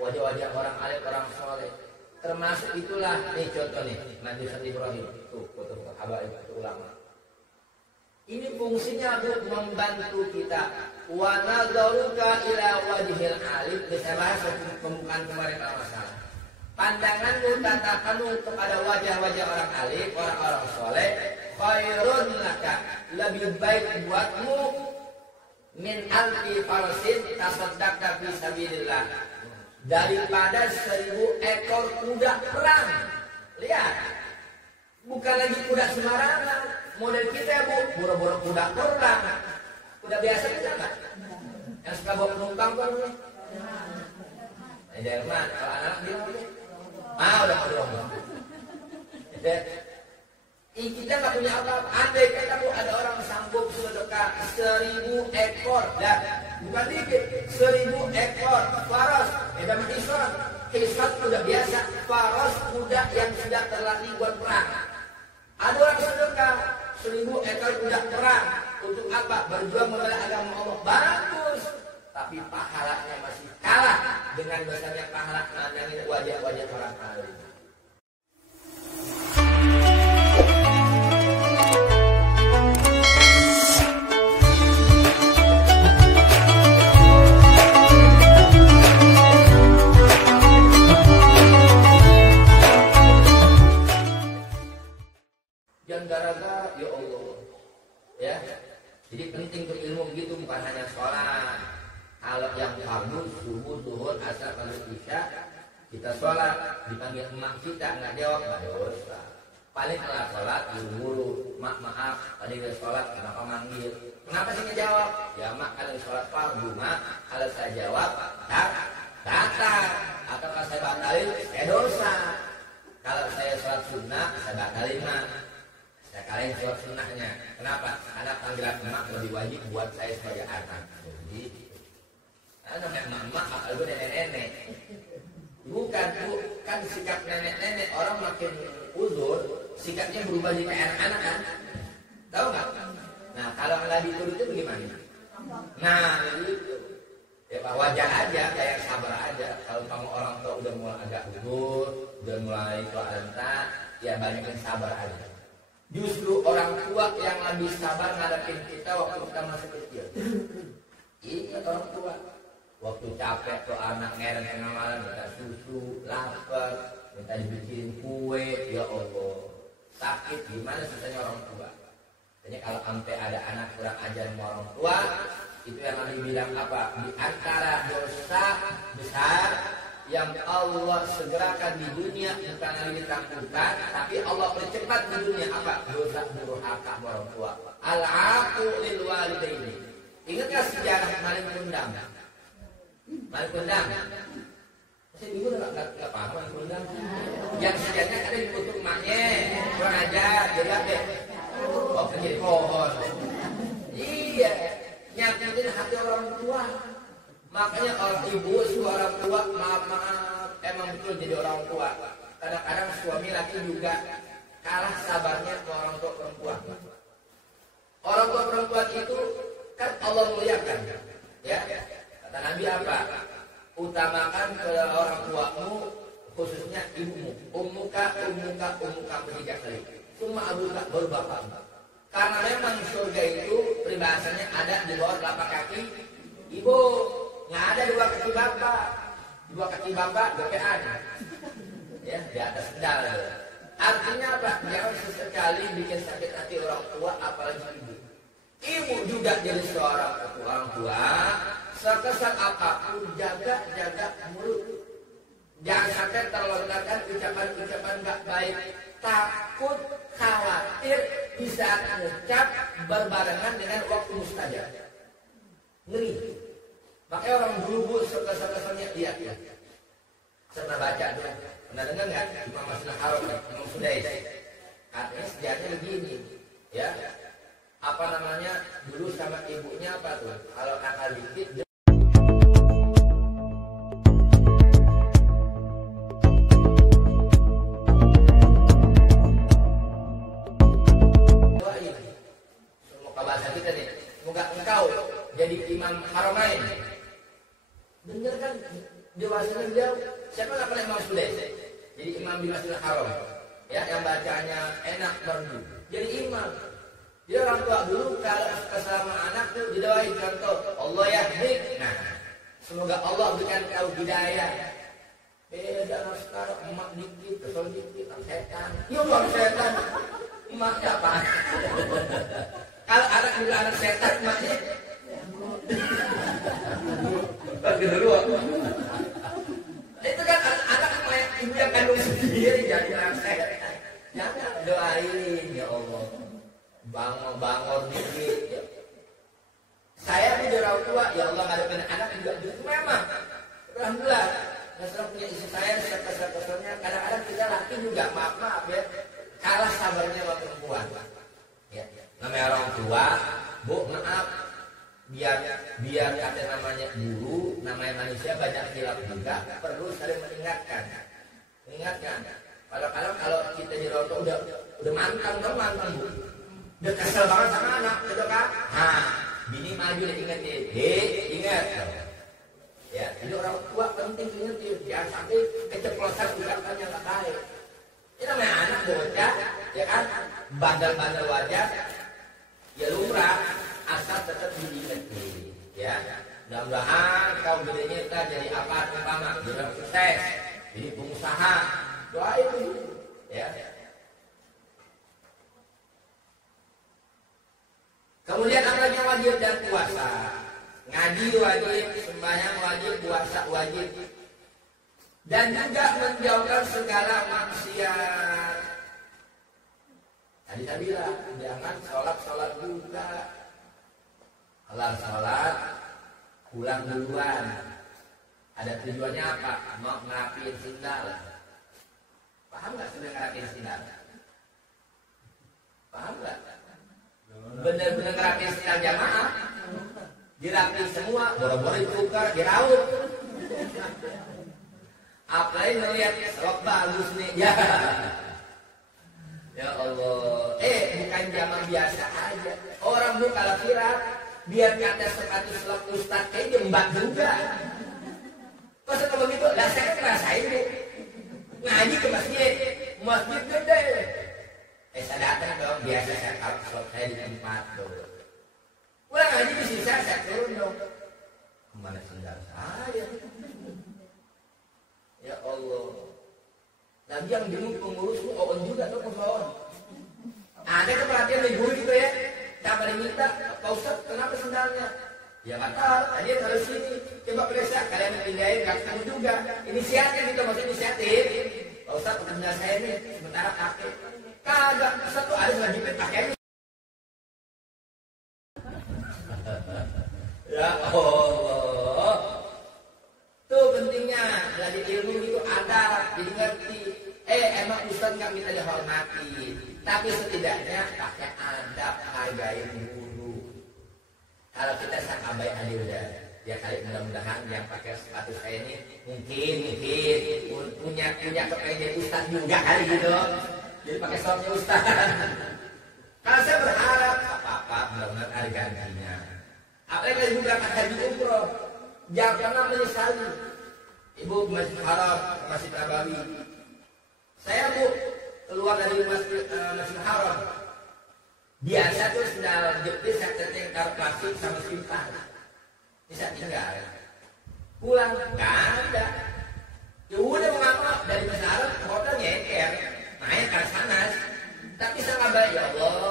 wajah-wajah orang alim, orang soleh. Termasuk itulah nih contoh nih Nabi Ibrahim tuh foto habaib itu ulama. Ini fungsinya untuk membantu kita. Wa nadzaruka ila wajhil alim, bisa bahas pembukaan kemarin kalau masalah. Pandanganmu, tatapanmu kepada wajah-wajah orang alim, orang-orang soleh, khairun laka, lebih baik buatmu min alfi farsin tasaddaqta fi sabilillah, daripada 1000 ekor kuda perang. Lihat, bukan lagi kuda sembarangan. Model kita ya bu, buru-buru kuda perang. Kuda biasa kita nggak? Yang suka bawa penumpang kan? Jerman, kalau anak bilang gitu. Udah belum. Kita nggak punya apa-apa. Andai kata bu ada orang sanggup sedekah 1000 ekor, dan bukan dikit, 1000 ekor faros. Dalam Islam, Islam kuda biasa, faros kuda yang sudah terlatih buat perang. Ada orang sedekah 1000 ekor kuda perang untuk apa? Berjuang membela agama Allah. Bagus, tapi pahalanya masih kalah dengan besarnya pahala menandangin wajah-wajah orang alim. Jangan gara-gara ya Allah, ya. Jadi penting berilmu begitu, bukan hanya sholat. Kalau yang fardu, subuh, zuhur, asar, maghrib, isya, kita sholat, dipanggil emak kita nggak jawab, nggak dosa. Paling kalau sholat buru-buru, maaf, tadi udah sholat, kenapa manggil? Kenapa sih ngejawab? Ya mak, kalau sholat fardu, mak, kalau saya jawab, batal. Atau kalau saya batalin, dosa. Kalau saya sholat sunnah, saya batalin mak. Saya kalian sholat sunnahnya. Kenapa? Karena panggilan emak lebih wajib buat saya sebagai anak. Jadi, namanya emak-emak, akal gue nenek-nenek. Bukan sikap nenek-nenek. Orang makin uzur, sikapnya berubah jadi kayak anak-anak kan? Tahu nggak? Nah, kalau nggak diukur itu bagaimana? Nah, gitu. Ya Pak, wajar aja, kayak sabar aja. Kalau kamu orang tua udah mulai agak uzur, udah mulai tua renta, ya banyak yang sabar aja. Justru orang tua yang lebih sabar ngadepin kita waktu kita masih kecil. Ini orang tua. Waktu capek tuh anak ngeren tengah malam minta susu, lapar, minta dibikin kue, ya Allah. Sakit, gimana susahnya orang tua. Jadi kalau sampai ada anak kurang ajar sama orang tua, itu yang Nabi bilang apa? Di antara dosa besar yang Allah segerakan di dunia, bukan lagi ditangguhkan, tapi Allah percepat di dunia apa? Dosa durhaka orang tua. Al-aqu lil walidaini. Ingatlah sejarah Malik Kundang? Malik Kundang. Saya dulu nggak paham Malik Kundang. Yang sejarahnya ada dikutuk emaknya, kurang ajar, jadi apa? Oh, jadi pohon. Iya, nyakitin hati orang tua. Makanya orang ibu, orang tua, maaf, emang betul jadi orang tua. Kadang-kadang suami laki juga kalah sabarnya ke orang tua perempuan. Orang tua perempuan itu kan Allah muliakan, ya. Kata Nabi apa? Utamakan ke orang tuamu, khususnya ibumu. Ummuka bertiga kali. Cuma abuka baru bapak. Karena memang surga itu peribahasanya ada di bawah telapak kaki ibu. Nggak ada dua kaki bapak BPA, ya di atas pedal. Artinya apa? Jangan sesekali bikin sakit hati orang tua, apalagi ibu. Ibu juga jadi seorang orang tua. Sekesat apapun jaga mulut. Jangan sampai terlontarkan ucapan-ucapan nggak baik. Takut, khawatir bisa mengucap berbarengan dengan waktu mustajab. Ngeri. Makanya orang dulu sekesal-kesalnya lihat ya. Pernah baca tuh, pernah dengar nggak? Imam Masjid Haram, Imam Sudais. Artinya sejarahnya begini, ya. Apa namanya? Dulu sama ibunya apa tuh? Kalau nakal dikit. Semoga bahasa kita nih, semoga engkau jadi imam Haramain. Dengar kan dewasa bahasanya beliau siapa namanya Imam Sudais. Jadi imam di Masjidil Haram. Ya, yang bacanya enak merdu. Jadi imam. Jadi orang tua dulu kalau selama anak tuh didoain contoh Allah yahdik. Nah, semoga Allah berikan kau hidayah. Beda sekarang emak dikit, kesel dikit, setan. Ya bang setan. Emak apa? Kalau anak juga anak setan, emaknya bagi dulu. Itu kan anak ibu yang kandung sendiri jadi anak setan. Jangan doain ya Allah. Bangun dikit. Ya. Saya punya orang tua, ya Allah ngadepin anak juga begitu memang. Alhamdulillah. Saya punya istri saya, kesel-keselnya. Kadang-kadang kita laki juga maaf ya. Kalah sabarnya sama perempuan. Ya. Namanya orang tua, bu maaf. Biar ada namanya guru, namanya manusia banyak hilaf juga. Perlu saling mengingatkan. Kalau kita di orang tua udah mantan bu. Udah kesel banget sama anak, gitu kan? Nah, bini maju dan ingetin. Ingat. Ya, jadi orang tua penting ingetin. Jangan sampai keceplosan ucapannya nggak baik. Ini namanya anak bocah, ya kan? Bandel-bandel wajah, ya lumrah. Asal tetap diingetin. Ya, mudah-mudahan kau gedenya kita jadi apa? Umpama, jadi sukses, jadi pengusaha. Doain itu. Ya. Kemudian apa lagi wajib dan puasa? Ngaji wajib, sembahyang wajib, puasa wajib. Dan juga menjauhkan segala maksiat. Tadi saya bilang, jangan sholat juga. Kelar sholat, pulang duluan. Ada tujuannya apa? Mau ngerapiin sendal. Paham nggak sudah ngerapiin sendal? Paham nggak? Bener-bener ngerapiin sendal jamaah. Dirapiin semua, boro-boro ditukar, diraut. Apalagi ngeliat selok bagus nih. Ya Allah. Bukan jamaah biasa aja. Orang bu kalau kira biar kata sepatu selok ustad kayak jembak juga. Pas kalau begitu, lah saya ngerasain deh. Ngaji ke masjid gede. Saya datang dong, biasa saya kalau selok saya di tempat tuh. Pulang ngaji di sisa saya turun dong. Kemana sendal saya? Ya Allah. Nanti yang bingung pengurus tuh on juga tuh persoalan. Ada keperhatian dari guru gitu ya. Siapa yang minta, Pak Ustadz kenapa sendalnya? Ya nggak tahu, dia taruh sini. Coba periksa, kalian pindahin, nggak ketemu juga. Inisiatif gitu, maksudnya inisiatif. Pak Ustadz pakai sendal saya nih, sementara pakai. Kagak, satu ada nggak jepit pakai. Ya Allah. Tuh pentingnya, belajar ilmu itu ada, jadi ngerti. Emang Ustadz nggak minta dihormati. Tapi setidaknya pakai adab, hargain guru. Kalau kita sang abai udah, ya kali mudah-mudahan yang pakai sepatu saya ini mungkin punya kepengen Ustaz juga kali gitu. Jadi pakai soknya Ustaz. Kalau saya berharap apa-apa mudah-mudahan ada gantinya. Apalagi juga haji umroh, jangan pernah menyesali. Ibu Masjid Haram, Masjid Nabawi. Saya bu keluar dari Masjid Haram. Biasa tuh sendal jepit saya tertinggal plastik sama simpan. Bisa tinggal. Pulang nggak ada. Ya udah mengapa dari Masjid Haram ke hotel nyeker, naik ke sana. Tapi sama baik ya Allah,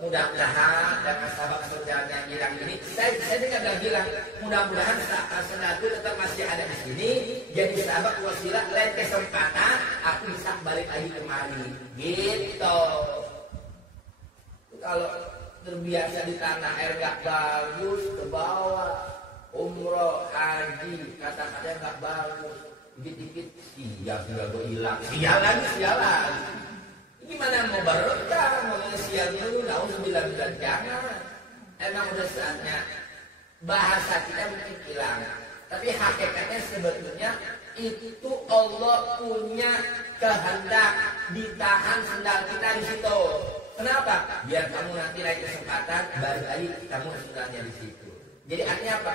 mudah-mudahan dengan sahabat saudara yang hilang ini, saya tidak bilang mudah-mudahan sendal itu tetap masih ada di sini. Jadi sahabat wasilah lain kesempatan aku bisa balik lagi kemari. Gitu. Kalau terbiasa di tanah air gak bagus, ke bawah umroh, haji, kata-kata gak bagus, dikit-dikit sial gue hilang, sialan. Gimana mau barokah, mau sial dulu, nauzubillah jangan. Emang udah saatnya bahasa kita mungkin hilang, tapi hakikatnya sebetulnya itu Allah punya kehendak ditahan sendal kita di situ. Kenapa? Biar kamu nanti lain kesempatan baru lagi kamu sendalnya di situ. Jadi artinya apa?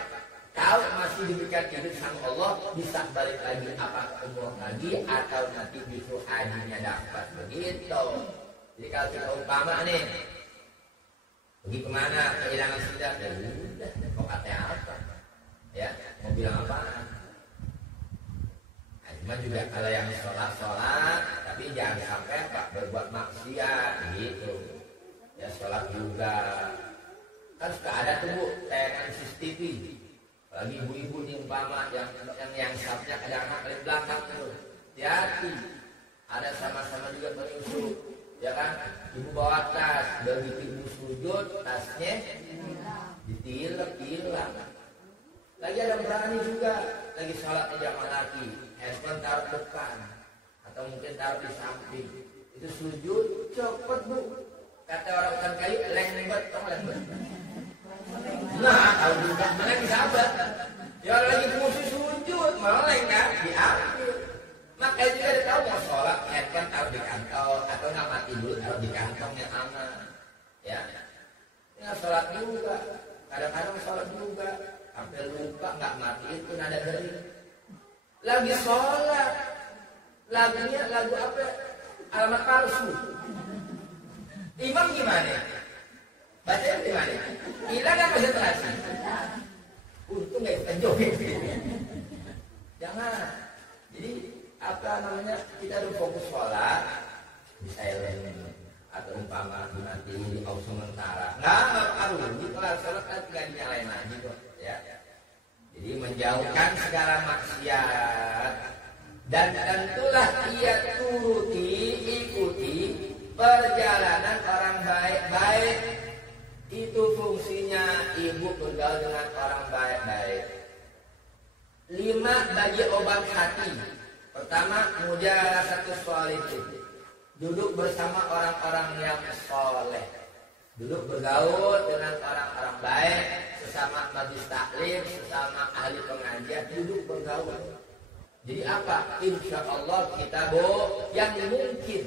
Kalau masih diberikan hidup sama Allah, bisa balik lagi apa umur lagi, atau nanti justru hajinya dapat begitu. Jadi kalau kita umpama nih, pergi kemana, kehilangan sidat, ya udah, kok katanya apa? Ya, mau bilang apa? Nah, cuma juga kalau yang sholat, tapi jangan sampai Pak berbuat maksiat gitu. Ya sholat juga, kan suka ada tuh Bu, tayangan CCTV. Lagi ibu-ibu di umpama yang sapnya kadang-kadang paling belakang itu, hati-hati. Ada sama-sama juga penyusup, ya kan? Ibu bawa tas, begitu ibu sujud, tasnya ditilep, hilang. Lagi ada berani juga, lagi sholat jamaah lagi, handphone taruh depan, atau mungkin taruh di samping. Itu sujud, cepet Bu. Kata orang kan kayu, lembet, nah, kalau juga mana disabar. Ya lagi musik sujud, meleng kan, diambil. Maka juga dia tahu mau sholat, handphone taruh di kantong, atau nggak mati dulu taruh di kantong yang aman. Ya, tinggal sholat juga. Kadang-kadang sholat juga, sampai lupa nggak mati itu nada dering. Lagi sholat, lagunya lagu apa? Alamat palsu. Imam gimana? Bacanya gimana? Hilang kan konsentrasi. Untung nggak ikutan joget. Jangan. Jadi apa namanya, kita harus fokus sholat di silent atau umpama nanti di auto sementara. Nggak perlu. Jadi kalau sholat kan tinggal dinyalain lagi kok. Ya. Jadi menjauhkan segala maksiat dan tentulah ia ikuti perjalanan orang baik-baik. Itu fungsinya ibu bergaul dengan orang baik-baik. 5 bagi obat hati. Pertama, mujalasatus sholihin. Duduk bersama orang-orang yang soleh. Duduk bergaul dengan orang-orang baik, sesama majlis taklim, sesama ahli pengajian, duduk bergaul. Jadi apa? Insya Allah kita yang mungkin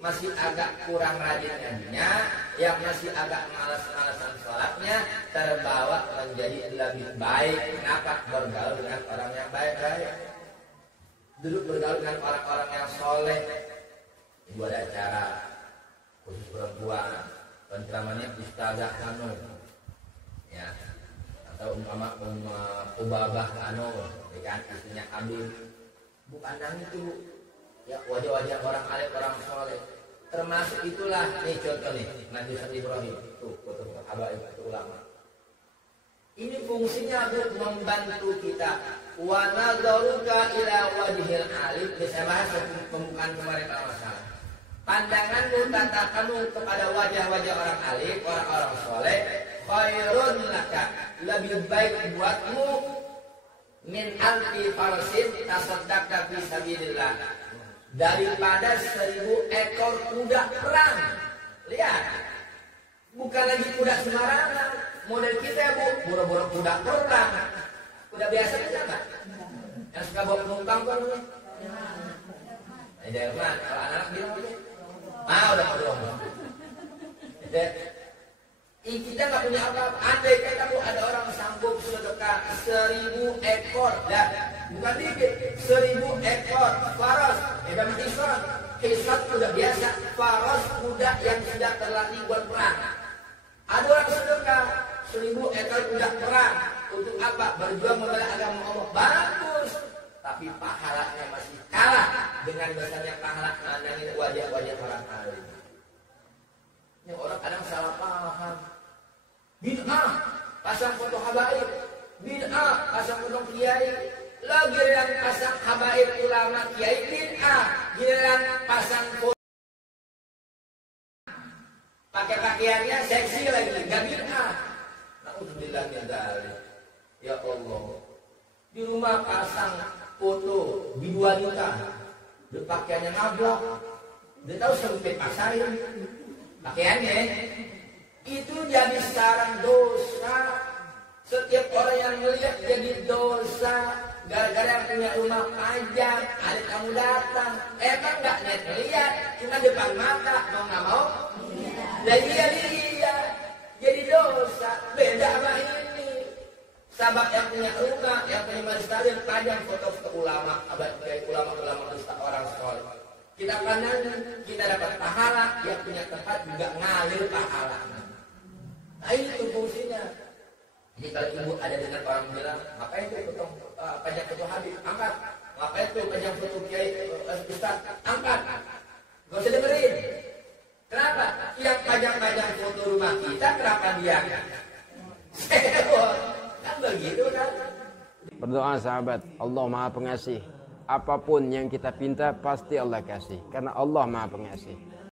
masih agak kurang rajin ngajinya, yang masih agak malas-malasan sholatnya, terbawa menjadi lebih baik. Kenapa? Bergaul dengan orang yang baik-baik. Duduk bergaul dengan orang-orang yang soleh. Ibu ada acara khusus perempuan, penceramahnya Ustazah Kano, ya, atau umpama Ubabah Kano, dengan istrinya Habib. Bukan nangis itu, ya, wajah-wajah orang alim, orang soleh. Termasuk itulah, nih contoh nih, Nabi Ibrahim, tuh foto-foto habaib itu ulama. Ini fungsinya untuk membantu kita. Wa nadzaruka ila wajhil alim, bisa bahas pembukaan kemarin kalau masalah. Pandanganmu, tatapanmu kepada wajah-wajah orang alim, orang-orang soleh, khairun laka, lebih baik buatmu min alfi farsin tasaddaqta fi sabilillah, daripada 1000 ekor kuda perang. Lihat, bukan lagi kuda sembarangan. Model kita ya Bu, buru-buru kuda perang. Kuda biasa kita nggak? Yang suka bawa penumpang kan? Ini Delman, kalau anak bilang aja. Udah mau. Kita nggak punya apa-apa. Andai kata Bu ada orang sanggup sedekah 1000 ekor, ya, bukan dikit, 1000 ekor faras, memang hisab kuda biasa, faras kuda yang sudah terlatih buat perang. Ada orang sedekah 1000 ekor kuda perang untuk apa? Berjuang membela agama Allah. Bagus, tapi pahalanya masih kalah dengan besarnya pahala menandangin wajah-wajah orang alim. Ini orang kadang salah paham. Bid'ah pasang foto habaib, bid'ah pasang foto kiai, lagi yang pasang habaib ulama kiai bid'ah, giliran pasang foto pakai pakaiannya seksi lagi, nggak bid'ah. Alhamdulillah ya Allah. Di rumah pasang foto biduan wanita, dia pakaiannya ngablok, dia tahu sempit pasarin pakaiannya. Itu jadi sarang dosa. Setiap orang yang melihat jadi dosa. Gara-gara yang punya rumah panjang, adik kamu datang, emang nggak net lihat, cuma depan mata, mau nggak mau, dan lihat, jadi dosa. Beda sama ini. Sahabat yang punya rumah, yang punya majelis taklim, panjang foto-foto ulama, ulama-ulama orang soleh. Kita pandang, kita dapat pahala, yang punya tempat juga ngalir pahala. Nah itu fungsinya. Jadi kalau ibu ada dengar orang bilang, ngapain itu panjang foto Habib, angkat. Ngapain itu panjang foto Kiai Ustaz, angkat. Gak usah dengerin. Kenapa? Yang panjang-panjang foto rumah kita, kenapa dia? Kan begitu kan? Berdoa sahabat, Allah Maha Pengasih. Apapun yang kita pinta pasti Allah kasih, karena Allah Maha Pengasih.